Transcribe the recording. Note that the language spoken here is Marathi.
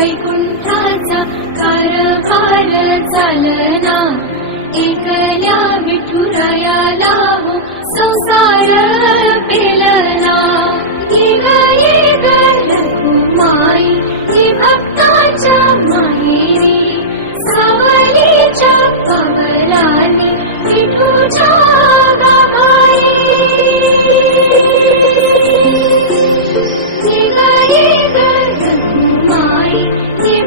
वैकुंठाचा कारभार चालना, एकल्या विठुरायाला हो संसार पेलना. ये ग रघुमाई ही भक्ताच्या माहेरी, सावलीच्या कवलाने विठूच्या गाई. ये ग रघुमाई ही